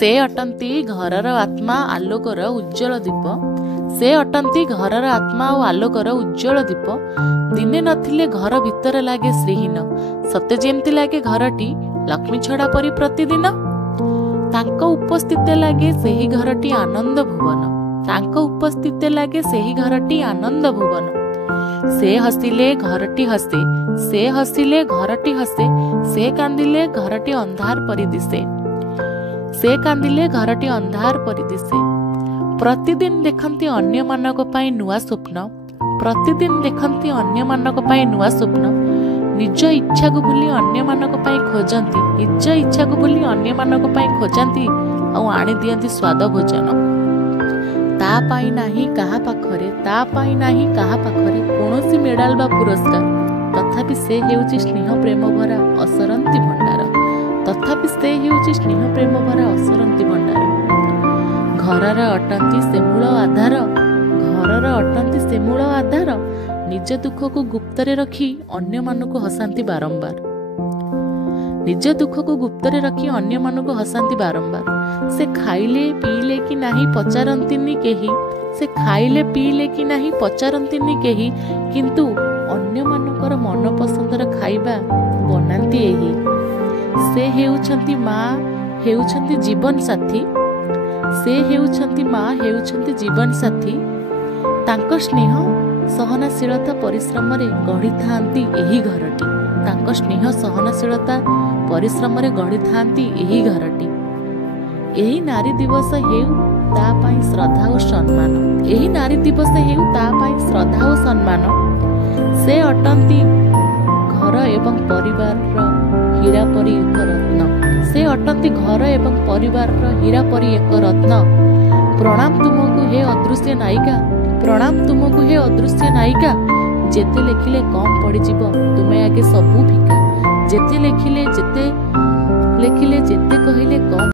से अटंती घरर आत्मा आलोकर उज्जवल दीप। से अटंती घरर आत्मा और आलोकर उज्जवल दीप। दिने नथिले घर भितर लागे श्रीहीन, सते जेमती लागे घरटी लक्ष्मी छड़ा परी प्रतिदिन। तांको उपस्थित लागे सेही घरटी आनंद भुवन। तांको उपस्थित लागे सेही घरटी आनंद भुवन। से हसिले घरटी हसे, से हसिले घरटी हसे, से कांदिले घरटी अंधार परी दिसे। से कांदिले घरटी अंधार परी दिसे। प्रतिदिन देखंती अन्य मानक पाई नुआ स्वप्न। प्रतिदिन देखंती अन्य मानक पाई नुआ स्वप्न। निज इच्छा को भूली अन्य मानक पाई खोजंती। निज इच्छा को भूली अन्य मानक पाई खोजंती और आनी दियंती स्वाद भोजन। ता पाई नाही काहा पाखरे, ता पाई नाही काहा पाखरे कोनोसी मेडाल बा पुरस्कार। तथापि से हेउची स्नेह प्रेम भरा असरंती भंडार। तथापि से हेउची स्नेह प्रेम भरा असरंती भंडार। घरर अटंती से मूल आधार। घरर अटंती से मूल आधार। निज दुख को गुप्तरे रखी अन्य मानक हसांती बारंबार। निज दुख को गुप्तरे रखी अन्य मानक हसांती बारंबार। से खाइले पीले कि नाही पचारंतीनी केही। से खाइले पीले कि नाही पचारंतीनी केही, किंतु अन्य मानकर मन पसंदर खाइबा बनांती एही। से हेउछंती माँ, हेउछंती जीवन साथी। से हेउछंती माँ, हेउछंती जीवन साथी। तांको स्नेह सहनशीलता परिश्रम रे गढ़ी थांती एही घरटी। तांको स्नेह सहनशीलता परिश्रम रे गढ़ी थांती एही घरटी। एही नारी दिवस हेउ ता पाई श्रद्धा और सम्मान। एही नारी दिवस हेउ ता पाई श्रद्धा और सम्मान। से अटंती घर एवं परिवार हीरा परी एक रत्न। से अटंती घर एवं परिवार हीरा परी एक रत्न। प्रणाम तुमको हे अदृश्य नायिका। प्रणाम तुमको हे अदृश्य नायिका। जेते लेखिले कम पड़ी जीव तुमे आगे सबू फिका। जेते लेखिले जेते कहिले कम।